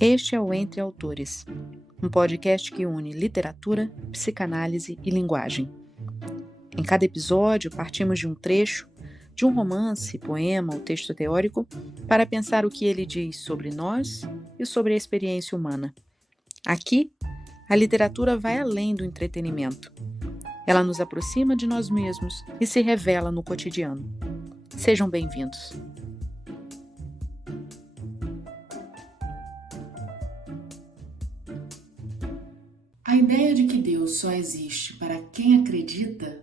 Este é o Entre Autores, um podcast que une literatura, psicanálise e linguagem. Em cada episódio, partimos de um trecho, de um romance, poema ou texto teórico, para pensar o que ele diz sobre nós e sobre a experiência humana. Aqui, a literatura vai além do entretenimento. Ela nos aproxima de nós mesmos e se revela no cotidiano. Sejam bem-vindos. A ideia de que Deus só existe para quem acredita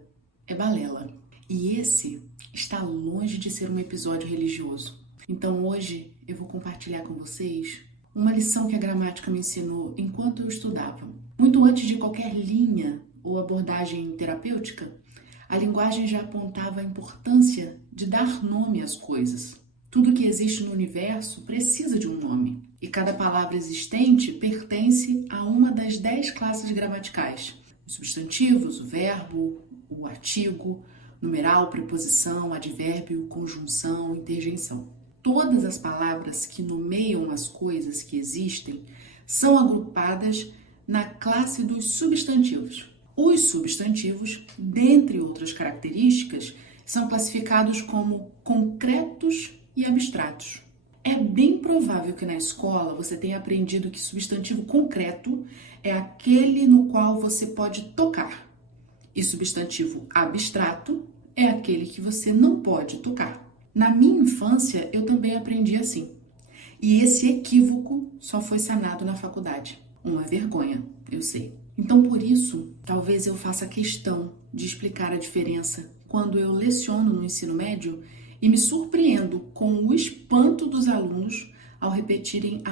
é balela. E esse está longe de ser um episódio religioso. Então hoje eu vou compartilhar com vocês uma lição que a gramática me ensinou enquanto eu estudava. Muito antes de qualquer linha ou abordagem terapêutica, a linguagem já apontava a importância de dar nome às coisas. Tudo que existe no universo precisa de um nome, e cada palavra existente pertence a uma das 10 classes gramaticais: os substantivos, o verbo, o artigo, numeral, preposição, advérbio, conjunção, interjeição. Todas as palavras que nomeiam as coisas que existem são agrupadas na classe dos substantivos. Os substantivos, dentre outras características, são classificados como concretos e abstratos. É bem provável que na escola você tenha aprendido que substantivo concreto é aquele no qual você pode tocar, e substantivo abstrato é aquele que você não pode tocar. Na minha infância, eu também aprendi assim. E esse equívoco só foi sanado na faculdade. Uma vergonha, eu sei. Então, por isso, talvez eu faça questão de explicar a diferença quando eu leciono no ensino médio e me surpreendo com o espanto dos alunos ao repetirem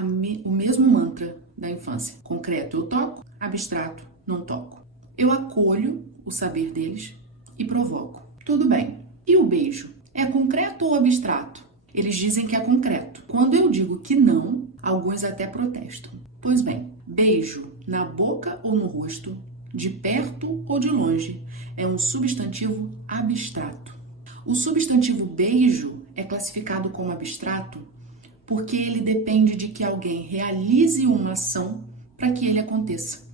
o mesmo mantra da infância. Concreto eu toco, abstrato não toco. Eu acolho o saber deles e provoco. Tudo bem. E o beijo? É concreto ou abstrato? Eles dizem que é concreto. Quando eu digo que não, alguns até protestam. Pois bem, beijo na boca ou no rosto, de perto ou de longe, é um substantivo abstrato. O substantivo beijo é classificado como abstrato porque ele depende de que alguém realize uma ação para que ele aconteça.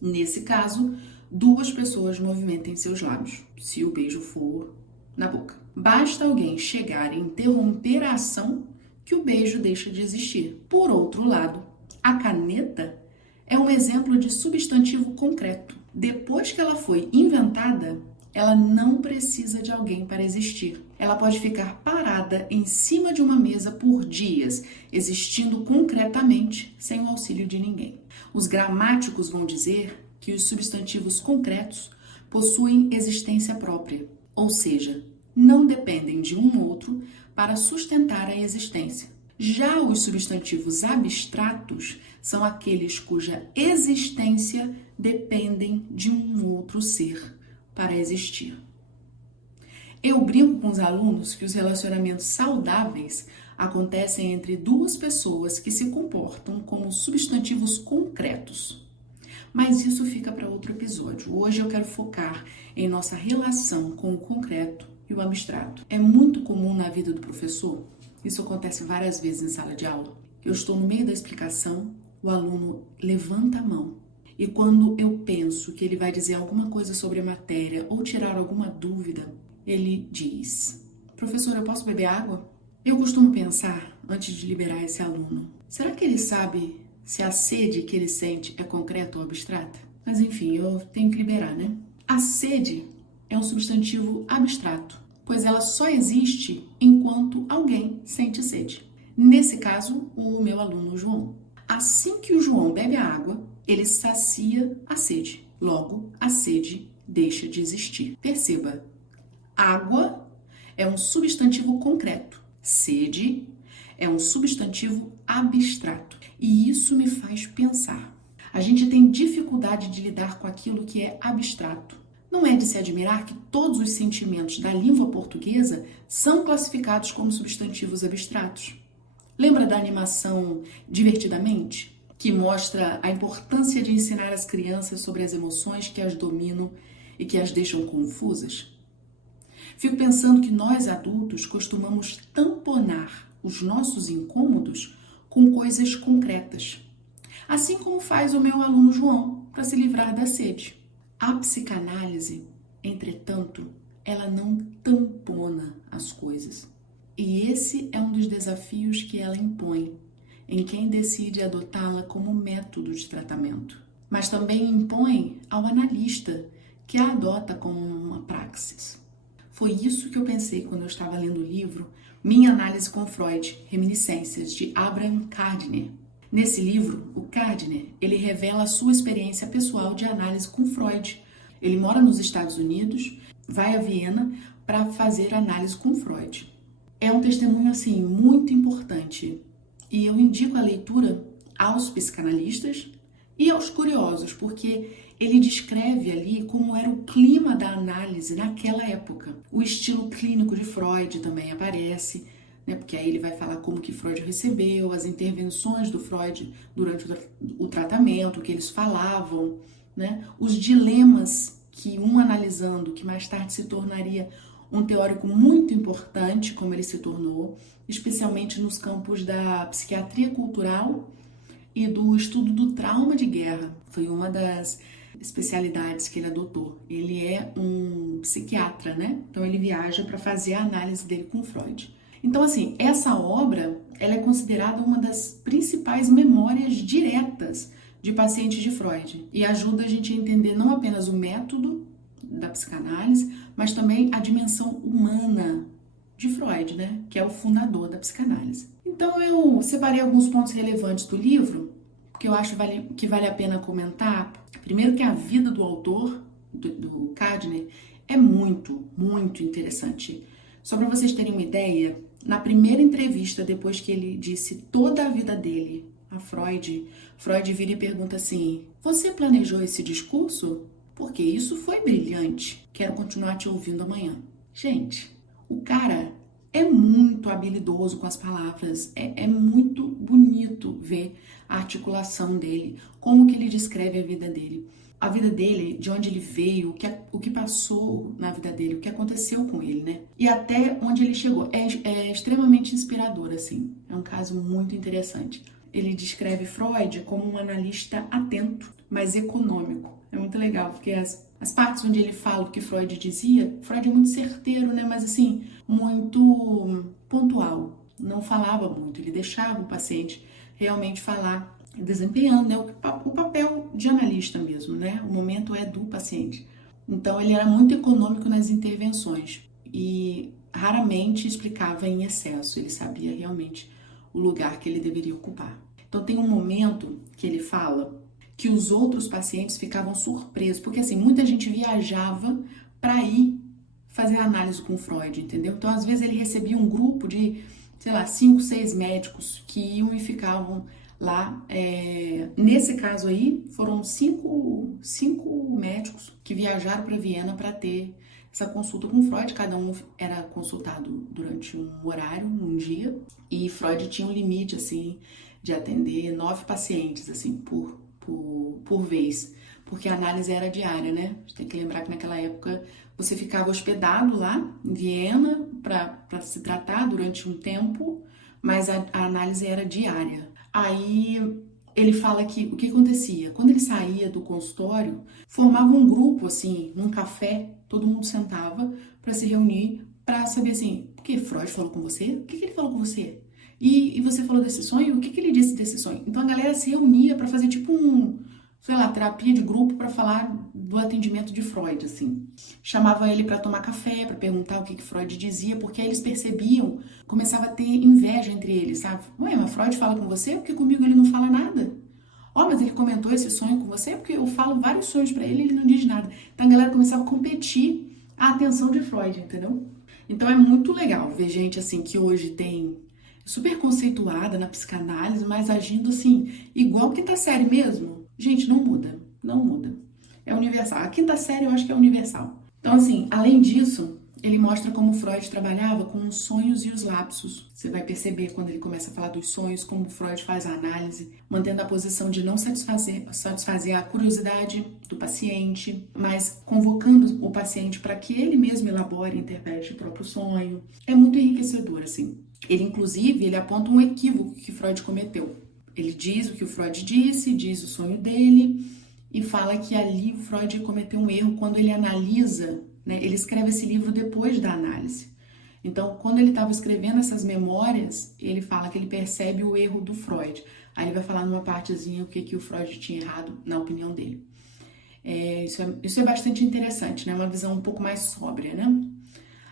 Nesse caso, 2 pessoas movimentem seus lábios, se o beijo for na boca. Basta alguém chegar e interromper a ação que o beijo deixa de existir. Por outro lado, a caneta é um exemplo de substantivo concreto. Depois que ela foi inventada, ela não precisa de alguém para existir. Ela pode ficar parada em cima de uma mesa por dias, existindo concretamente, sem o auxílio de ninguém. Os gramáticos vão dizer que os substantivos concretos possuem existência própria, ou seja, não dependem de um outro para sustentar a existência. Já os substantivos abstratos são aqueles cuja existência dependem de um outro ser para existir. Eu brinco com os alunos que os relacionamentos saudáveis acontecem entre 2 pessoas que se comportam como substantivos concretos. Mas isso fica para outro episódio. Hoje eu quero focar em nossa relação com o concreto e o abstrato. É muito comum na vida do professor, isso acontece várias vezes em sala de aula. Eu estou no meio da explicação, o aluno levanta a mão. E quando eu penso que ele vai dizer alguma coisa sobre a matéria ou tirar alguma dúvida, ele diz: professor, eu posso beber água? Eu costumo pensar, antes de liberar esse aluno, será que ele sabe se a sede que ele sente é concreta ou abstrata? Mas enfim, eu tenho que liberar, né? A sede é um substantivo abstrato, pois ela só existe enquanto alguém sente sede. Nesse caso, o meu aluno João. Assim que o João bebe a água, ele sacia a sede. Logo, a sede deixa de existir. Perceba, água é um substantivo concreto. Sede é um substantivo abstrato. E isso me faz pensar. A gente tem dificuldade de lidar com aquilo que é abstrato. Não é de se admirar que todos os sentimentos da língua portuguesa são classificados como substantivos abstratos. Lembra da animação Divertidamente? Que mostra a importância de ensinar as crianças sobre as emoções que as dominam e que as deixam confusas? Fico pensando que nós adultos costumamos tamponar os nossos incômodos com coisas concretas. Assim como faz o meu aluno João para se livrar da sede. A psicanálise, entretanto, ela não tampona as coisas. E esse é um dos desafios que ela impõe em quem decide adotá-la como método de tratamento. Mas também impõe ao analista que a adota como uma praxis. Foi isso que eu pensei quando eu estava lendo o livro Minha Análise com Freud, Reminiscências, de Abraham Gardner. Nesse livro, o Gardner, ele revela a sua experiência pessoal de análise com Freud. Ele mora nos Estados Unidos, vai a Viena para fazer análise com Freud. É um testemunho, assim, muito importante. E eu indico a leitura aos psicanalistas e aos curiosos, porque ele descreve ali como era o clima da análise naquela época. O estilo clínico de Freud também aparece, né? Porque aí ele vai falar como que Freud recebeu, as intervenções do Freud durante o tratamento, o que eles falavam, né? Os dilemas que um analisando, que mais tarde se tornaria um teórico muito importante, como ele se tornou, especialmente nos campos da psiquiatria cultural e do estudo do trauma de guerra. Foi uma das especialidades que ele adotou. Ele é um psiquiatra, né? Então ele viaja para fazer a análise dele com Freud. Então, assim, essa obra, ela é considerada uma das principais memórias diretas de pacientes de Freud e ajuda a gente a entender não apenas o método da psicanálise, mas também a dimensão humana de Freud, né? Que é o fundador da psicanálise. Então, eu separei alguns pontos relevantes do livro, que eu acho que vale a pena comentar. Primeiro que a vida do autor, do Gardner, é muito, muito interessante. Só para vocês terem uma ideia, na primeira entrevista, depois que ele disse toda a vida dele a Freud, Freud vira e pergunta assim: você planejou esse discurso? Porque isso foi brilhante. Quero continuar te ouvindo amanhã. Gente, o cara é muito habilidoso com as palavras. É muito bonito ver a articulação dele, como que ele descreve a vida dele. A vida dele, de onde ele veio, o que passou na vida dele, o que aconteceu com ele, né? E até onde ele chegou. É extremamente inspirador, assim. É um caso muito interessante. Ele descreve Freud como um analista atento, mas econômico. É muito legal, porque as partes onde ele fala o que Freud dizia, Freud é muito certeiro, né? Mas assim, muito pontual. Não falava muito, ele deixava o paciente realmente falar, desempenhando, né, o papel de analista mesmo, né? O momento é do paciente. Então ele era muito econômico nas intervenções e raramente explicava em excesso, ele sabia realmente o lugar que ele deveria ocupar. Então tem um momento que ele fala que os outros pacientes ficavam surpresos, porque assim, muita gente viajava para ir fazer análise com Freud, entendeu? Então às vezes ele recebia um grupo de, sei lá, 5, 6 médicos que iam e ficavam lá. Nesse caso aí, foram cinco médicos que viajaram para Viena para ter essa consulta com Freud. Cada um era consultado durante um horário, um dia, e Freud tinha um limite, assim, de atender 9 pacientes, assim, por vez, porque a análise era diária, né? A gente tem que lembrar que naquela época você ficava hospedado lá em Viena para se tratar durante um tempo, mas a análise era diária. Aí ele fala que o que acontecia? Quando ele saía do consultório, formava um grupo, assim, num café, todo mundo sentava para se reunir, para saber assim, o que Freud falou com você? O que ele falou com você? E você falou desse sonho? O que ele disse desse sonho? Então a galera se reunia para fazer tipo terapia de grupo para falar do atendimento de Freud, assim. Chamava ele para tomar café, para perguntar o que Freud dizia, porque aí eles percebiam, começava a ter inveja entre eles, sabe? Ué, mas Freud fala com você? Porque comigo ele não fala nada. Ó, mas ele comentou esse sonho com você? Porque eu falo vários sonhos para ele e ele não diz nada. Então a galera começava a competir a atenção de Freud, entendeu? Então é muito legal ver gente assim que hoje tem super conceituada na psicanálise, mas agindo assim, igual quinta série mesmo. Gente, não muda, não muda. É universal. A quinta série eu acho que é universal. Então, assim, além disso, ele mostra como Freud trabalhava com os sonhos e os lapsos. Você vai perceber quando ele começa a falar dos sonhos, como Freud faz a análise, mantendo a posição de não satisfazer a curiosidade do paciente, mas convocando o paciente para que ele mesmo elabore e interprete o próprio sonho. É muito enriquecedor, assim. Ele aponta um equívoco que Freud cometeu. Ele diz o que o Freud disse, diz o sonho dele e fala que ali o Freud cometeu um erro quando ele analisa, né? Ele escreve esse livro depois da análise. Então, quando ele estava escrevendo essas memórias, ele fala que ele percebe o erro do Freud. Aí ele vai falar numa partezinha o que o Freud tinha errado na opinião dele. Isso é bastante interessante, né? Uma visão um pouco mais sóbria, né?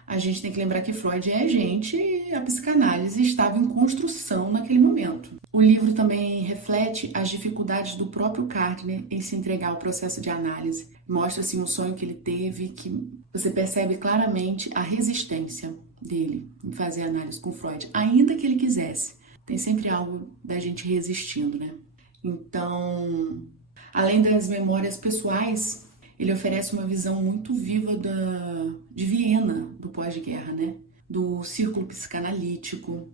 A gente tem que lembrar que Freud é gente e a psicanálise estava em construção naquele momento. O livro também reflete as dificuldades do próprio Gardner em se entregar ao processo de análise. Mostra assim, um sonho que ele teve, que você percebe claramente a resistência dele em fazer análise com Freud, ainda que ele quisesse. Tem sempre algo da gente resistindo, né? Então, além das memórias pessoais, ele oferece uma visão muito viva de Viena, do pós-guerra, né? Do círculo psicanalítico,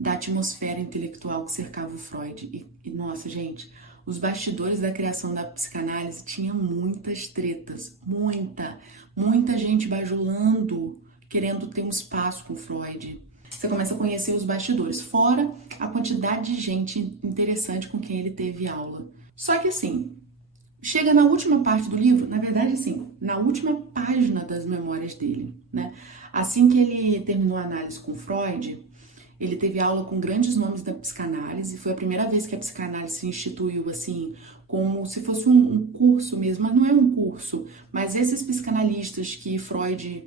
da atmosfera intelectual que cercava o Freud. E nossa, gente, os bastidores da criação da psicanálise tinham muitas tretas, muita gente bajulando, querendo ter um espaço com Freud. Você começa a conhecer os bastidores, fora a quantidade de gente interessante com quem ele teve aula. Só que assim, chega na última parte do livro, na verdade, sim, na última página das memórias dele, né? Assim que ele terminou a análise com Freud, ele teve aula com grandes nomes da psicanálise. Foi a primeira vez que a psicanálise se instituiu assim, como se fosse um curso mesmo, mas não é um curso. Mas esses psicanalistas que Freud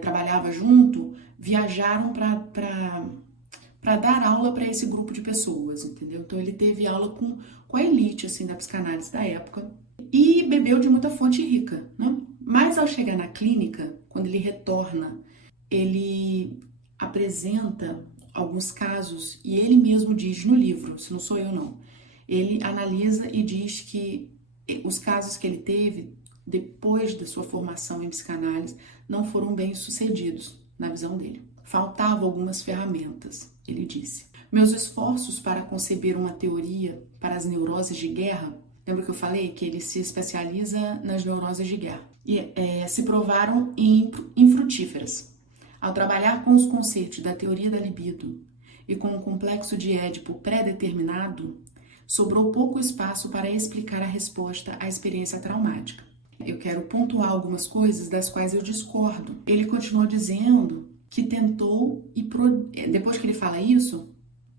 trabalhava junto, viajaram para dar aula para esse grupo de pessoas, entendeu? Então ele teve aula com a elite assim, da psicanálise da época e bebeu de muita fonte rica, né? Mas ao chegar na clínica, quando ele retorna, ele apresenta alguns casos e ele mesmo diz no livro, se não sou eu não, ele analisa e diz que os casos que ele teve depois da sua formação em psicanálise não foram bem sucedidos na visão dele. Faltavam algumas ferramentas, ele disse. Meus esforços para conceber uma teoria para as neuroses de guerra, lembra que eu falei que ele se especializa nas neuroses de guerra, e se provaram infrutíferas. Ao trabalhar com os conceitos da teoria da libido e com o complexo de Édipo pré-determinado, sobrou pouco espaço para explicar a resposta à experiência traumática. Eu quero pontuar algumas coisas das quais eu discordo. Ele continuou dizendo que tentou, depois que ele fala isso,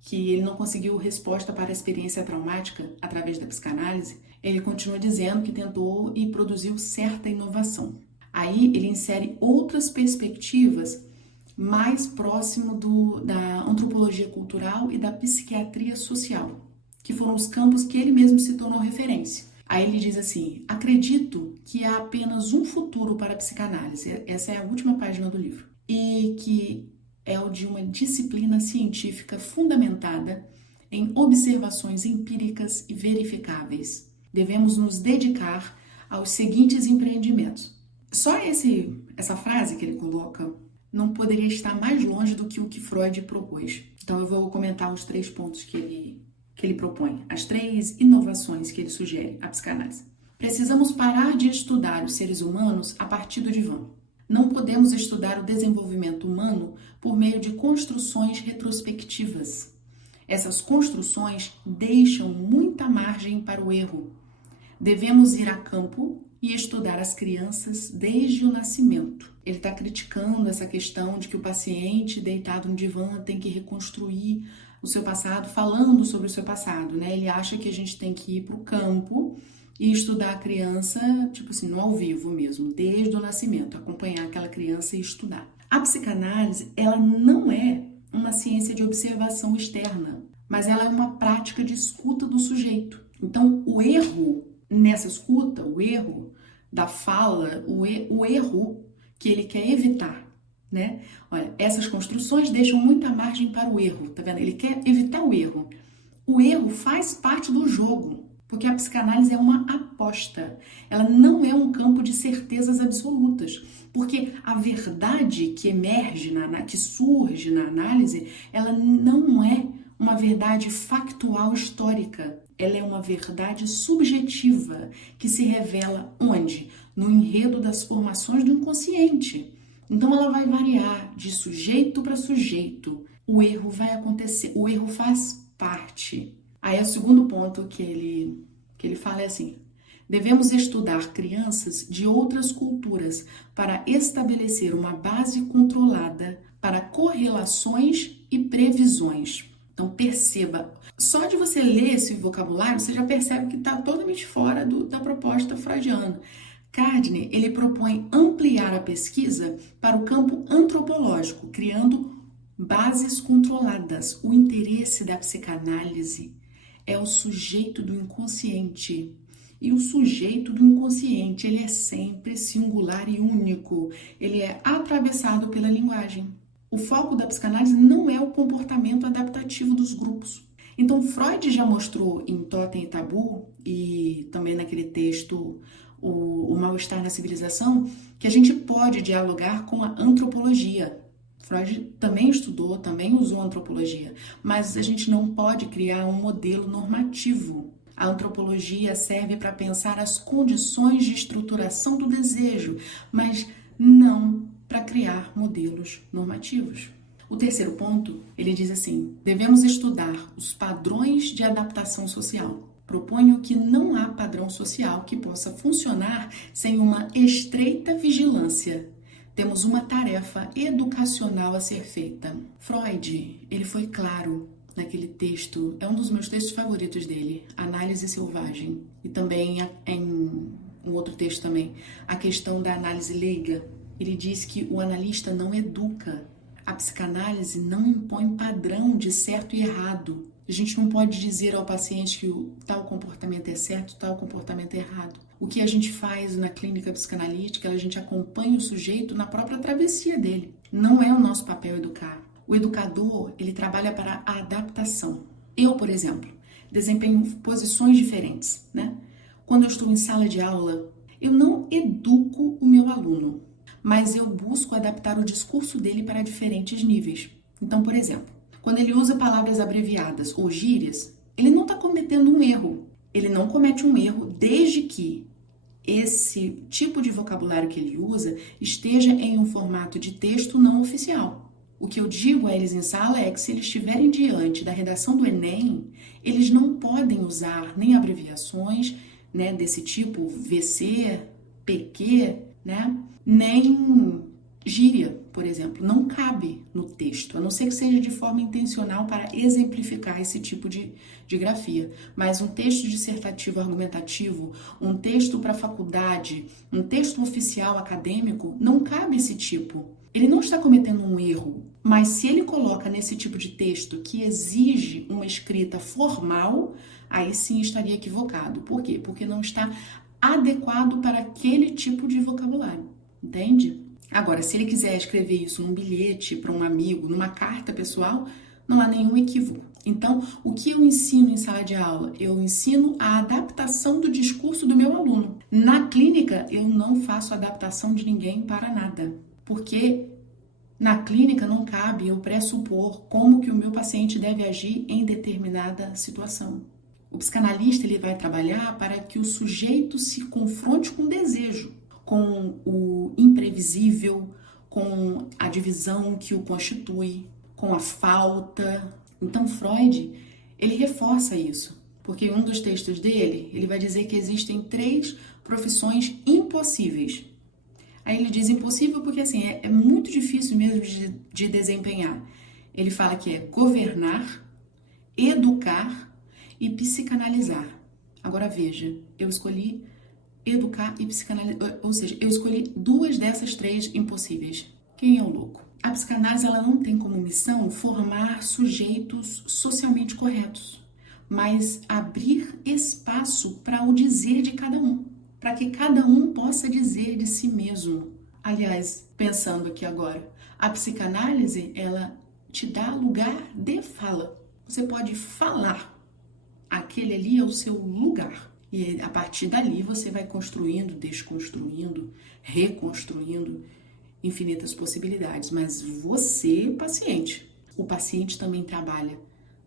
que ele não conseguiu resposta para a experiência traumática através da psicanálise, ele continua dizendo que tentou e produziu certa inovação. Aí ele insere outras perspectivas mais próximo da antropologia cultural e da psiquiatria social, que foram os campos que ele mesmo se tornou referência. Aí ele diz assim: acredito que há apenas um futuro para a psicanálise, essa é a última página do livro, e que é o de uma disciplina científica fundamentada em observações empíricas e verificáveis. Devemos nos dedicar aos seguintes empreendimentos. Só essa frase que ele coloca não poderia estar mais longe do que o que Freud propôs. Então eu vou comentar os 3 pontos que ele propõe, as 3 inovações que ele sugere à psicanálise. Precisamos parar de estudar os seres humanos a partir do divã. Não podemos estudar o desenvolvimento humano por meio de construções retrospectivas. Essas construções deixam muita margem para o erro. Devemos ir a campo e estudar as crianças desde o nascimento. Ele está criticando essa questão de que o paciente deitado no divã tem que reconstruir o seu passado, falando sobre o seu passado, né? Ele acha que a gente tem que ir para o campo e estudar a criança, tipo assim, no ao vivo mesmo, desde o nascimento, acompanhar aquela criança e estudar. A psicanálise, ela não é uma ciência de observação externa, mas ela é uma prática de escuta do sujeito. Então, o erro nessa escuta, o erro da fala, o erro que ele quer evitar, né? Olha, essas construções deixam muita margem para o erro, tá vendo? Ele quer evitar o erro. O erro faz parte do jogo, porque a psicanálise é uma aposta. Ela não é um campo de certezas absolutas, porque a verdade que emerge, que surge na análise, ela não é uma verdade factual histórica. Ela é uma verdade subjetiva que se revela onde? No enredo das formações do inconsciente. Então ela vai variar de sujeito para sujeito. o erro vai acontecer, o erro faz parte. Aí o segundo ponto que ele fala é assim: devemos estudar crianças de outras culturas para estabelecer uma base controlada para correlações e previsões. Então perceba, só de você ler esse vocabulário, você já percebe que está totalmente fora da proposta freudiana. Gardner, ele propõe ampliar a pesquisa para o campo antropológico, criando bases controladas. O interesse da psicanálise é o sujeito do inconsciente. E o sujeito do inconsciente, ele é sempre singular e único. Ele é atravessado pela linguagem. O foco da psicanálise não é o comportamento adaptativo dos grupos. Então, Freud já mostrou em Totem e Tabu, e também naquele texto O Mal-Estar na Civilização, que a gente pode dialogar com a antropologia. Freud também estudou, também usou a antropologia, mas a gente não pode criar um modelo normativo. A antropologia serve para pensar as condições de estruturação do desejo, mas não para criar modelos normativos. O terceiro ponto, ele diz assim: devemos estudar os padrões de adaptação social. Proponho que não há padrão social que possa funcionar sem uma estreita vigilância. Temos uma tarefa educacional a ser feita. Freud, ele foi claro naquele texto, é um dos meus textos favoritos dele, Análise Selvagem. E também em um outro texto também, a questão da análise leiga. Ele diz que o analista não educa. A psicanálise não impõe padrão de certo e errado. A gente não pode dizer ao paciente que o tal comportamento é certo, tal comportamento é errado. O que a gente faz na clínica psicanalítica, a gente acompanha o sujeito na própria travessia dele. Não é o nosso papel educar. O educador, ele trabalha para a adaptação. Eu, por exemplo, desempenho posições diferentes, né? Quando eu estou em sala de aula, eu não educo o meu aluno, mas eu busco adaptar o discurso dele para diferentes níveis. Então, por exemplo, quando ele usa palavras abreviadas ou gírias, ele não está cometendo um erro. Ele não comete um erro desde que esse tipo de vocabulário que ele usa esteja em um formato de texto não oficial. O que eu digo a eles em sala é que se eles estiverem diante da redação do Enem, eles não podem usar nem abreviações, né, desse tipo VC, PQ, né, nem gíria, por exemplo, não cabe no texto, a não ser que seja de forma intencional para exemplificar esse tipo de grafia. Mas um texto dissertativo argumentativo, um texto para faculdade, um texto oficial acadêmico, não cabe esse tipo. Ele não está cometendo um erro, mas se ele coloca nesse tipo de texto que exige uma escrita formal, aí sim estaria equivocado. Por quê? Porque não está adequado para aquele tipo de vocabulário, entende? Agora, se ele quiser escrever isso num bilhete para um amigo, numa carta pessoal, não há nenhum equívoco. Então, o que eu ensino em sala de aula? Eu ensino a adaptação do discurso do meu aluno. Na clínica, eu não faço adaptação de ninguém para nada, porque na clínica não cabe eu pressupor como que o meu paciente deve agir em determinada situação. O psicanalista, ele vai trabalhar para que o sujeito se confronte com o desejo, com o imprevisível, com a divisão que o constitui, com a falta. Então, Freud, ele reforça isso, porque em um dos textos dele, ele vai dizer que existem 3 profissões impossíveis. Aí ele diz impossível porque, assim, é muito difícil mesmo de desempenhar. Ele fala que é governar, educar e psicanalizar. Agora, veja, eu escolhi educar e psicanalizar, ou seja, eu escolhi 2 dessas 3 impossíveis. Quem é o louco? A psicanálise, ela não tem como missão formar sujeitos socialmente corretos, mas abrir espaço para o dizer de cada um, para que cada um possa dizer de si mesmo. Aliás, pensando aqui agora, a psicanálise, ela te dá lugar de fala. Você pode falar, aquele ali é o seu lugar. E a partir dali você vai construindo, desconstruindo, reconstruindo infinitas possibilidades. Mas você, paciente, o paciente também trabalha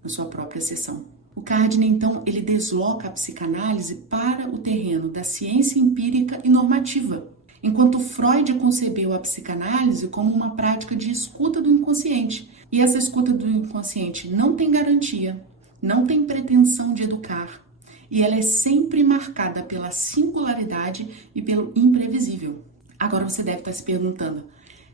na sua própria sessão. O Gardner, então, ele desloca a psicanálise para o terreno da ciência empírica e normativa, enquanto Freud concebeu a psicanálise como uma prática de escuta do inconsciente E essa escuta do inconsciente não tem garantia, não tem pretensão de educar, e ela é sempre marcada pela singularidade e pelo imprevisível. Agora você deve estar se perguntando,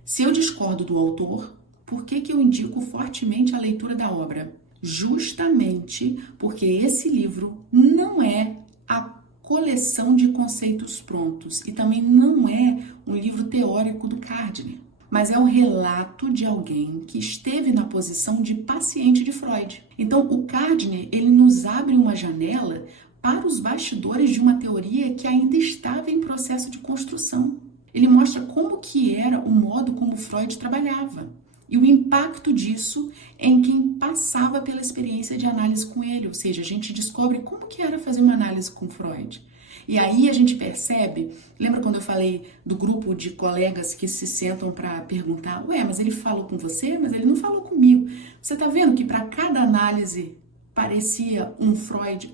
se eu discordo do autor, por que eu indico fortemente a leitura da obra? Justamente porque esse livro não é a coleção de conceitos prontos e também não é um livro teórico do Gardner, mas é o relato de alguém que esteve na posição de paciente de Freud. Então, o Gardner, ele nos abre uma janela para os bastidores de uma teoria que ainda estava em processo de construção. Ele mostra como que era o modo como Freud trabalhava e o impacto disso em quem passava pela experiência de análise com ele, ou seja, a gente descobre como que era fazer uma análise com Freud. E aí a gente percebe, lembra quando eu falei do grupo de colegas que se sentam para perguntar, mas ele falou com você, mas ele não falou comigo. Você está vendo que para cada análise aparecia um Freud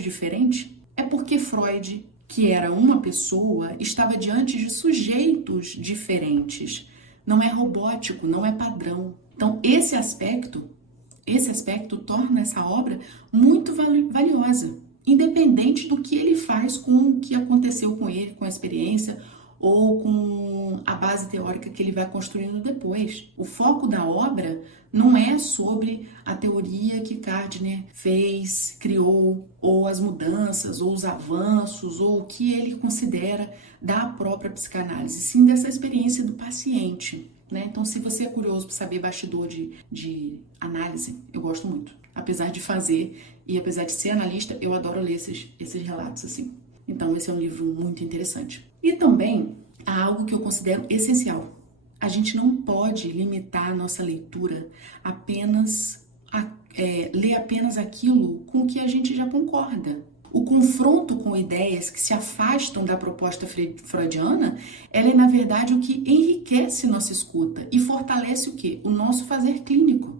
diferente? É porque Freud, que era uma pessoa, estava diante de sujeitos diferentes. Não é robótico, não é padrão. Então, esse aspecto torna essa obra muito valiosa, independente do que ele faz com o que aconteceu com ele, com a experiência ou com a base teórica que ele vai construindo depois. O foco da obra não é sobre a teoria que Gardner fez, criou, ou as mudanças, ou os avanços, ou o que ele considera da própria psicanálise, sim dessa experiência do paciente, né? Então, se você é curioso para saber bastidor de análise, eu gosto muito. Apesar de fazer e apesar de ser analista, eu adoro ler esses relatos assim. Então, esse é um livro muito interessante. E também há algo que eu considero essencial. A gente não pode limitar a nossa leitura apenas a ler apenas aquilo com que a gente já concorda. O confronto com ideias que se afastam da proposta freudiana, ela é, na verdade, o que enriquece nossa escuta e fortalece o quê? O nosso fazer clínico.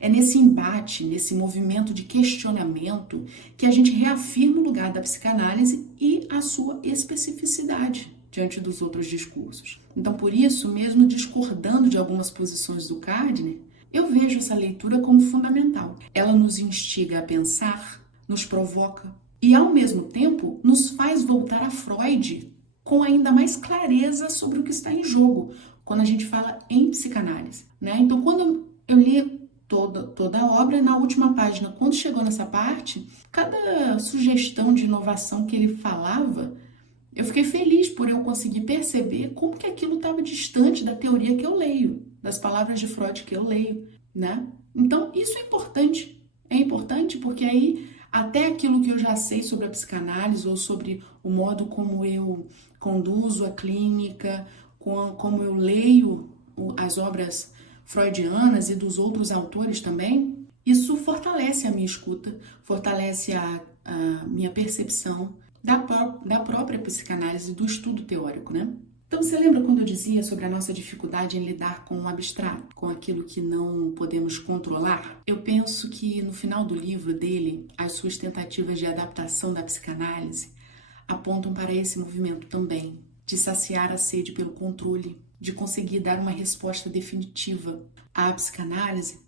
É nesse embate, nesse movimento de questionamento, que a gente reafirma o lugar da psicanálise e a sua especificidade diante dos outros discursos. Então, por isso, mesmo discordando de algumas posições do Gardner, eu vejo essa leitura como fundamental. Ela nos instiga a pensar, nos provoca e, ao mesmo tempo, nos faz voltar a Freud com ainda mais clareza sobre o que está em jogo quando a gente fala em psicanálise, né? Então, quando eu li toda a obra, na última página, quando chegou nessa parte, cada sugestão de inovação que ele falava, eu fiquei feliz por eu conseguir perceber como que aquilo estava distante da teoria que eu leio, das palavras de Freud que eu leio, né? Então, isso é importante porque aí até aquilo que eu já sei sobre a psicanálise ou sobre o modo como eu conduzo a clínica, como eu leio as obras freudianas e dos outros autores também, isso fortalece a minha escuta, fortalece a minha percepção da própria psicanálise, do estudo teórico, né? Então, você lembra quando eu dizia sobre a nossa dificuldade em lidar com o abstrato, com aquilo que não podemos controlar? Eu penso que no final do livro dele, as suas tentativas de adaptação da psicanálise apontam para esse movimento também, de saciar a sede pelo controle, de conseguir dar uma resposta definitiva. A psicanálise,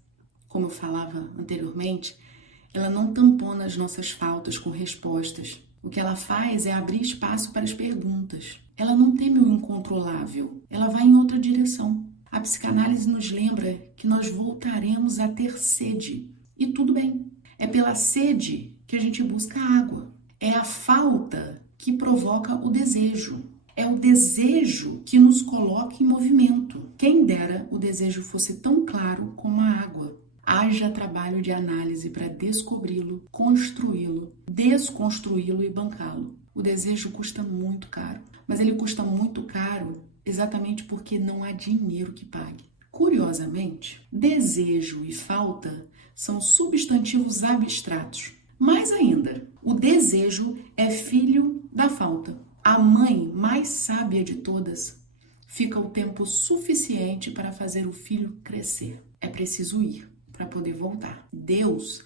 como eu falava anteriormente, ela não tampona as nossas faltas com respostas. O que ela faz é abrir espaço para as perguntas. Ela não teme o incontrolável, ela vai em outra direção. A psicanálise nos lembra que nós voltaremos a ter sede. E tudo bem. É pela sede que a gente busca água. É a falta que provoca o desejo. É o desejo que nos coloca em movimento. Quem dera o desejo fosse tão claro como a água. Haja trabalho de análise para descobri-lo, construí-lo, desconstruí-lo e bancá-lo. O desejo custa muito caro, mas ele custa muito caro exatamente porque não há dinheiro que pague. Curiosamente, desejo e falta são substantivos abstratos. Mais ainda, o desejo é filho da falta. A mãe mais sábia de todas fica o tempo suficiente para fazer o filho crescer. É preciso ir para poder voltar. Deus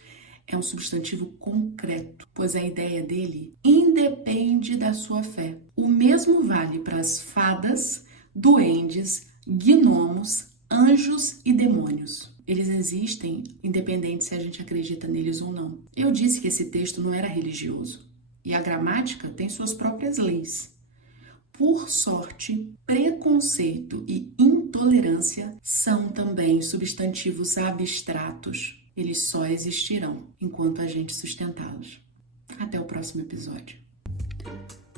é um substantivo concreto, pois a ideia dele independe da sua fé. O mesmo vale para as fadas, duendes, gnomos, Anjos e demônios. Eles existem, independente se a gente acredita neles ou não. Eu disse que esse texto não era religioso. E a gramática tem suas próprias leis. Por sorte, preconceito e intolerância são também substantivos abstratos. Eles só existirão enquanto a gente sustentá-los. Até o próximo episódio.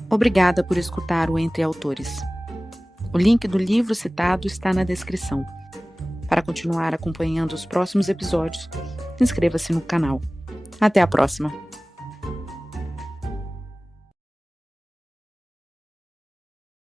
Obrigada por escutar o Entre Autores. O link do livro citado está na descrição. Para continuar acompanhando os próximos episódios, inscreva-se no canal. Até a próxima!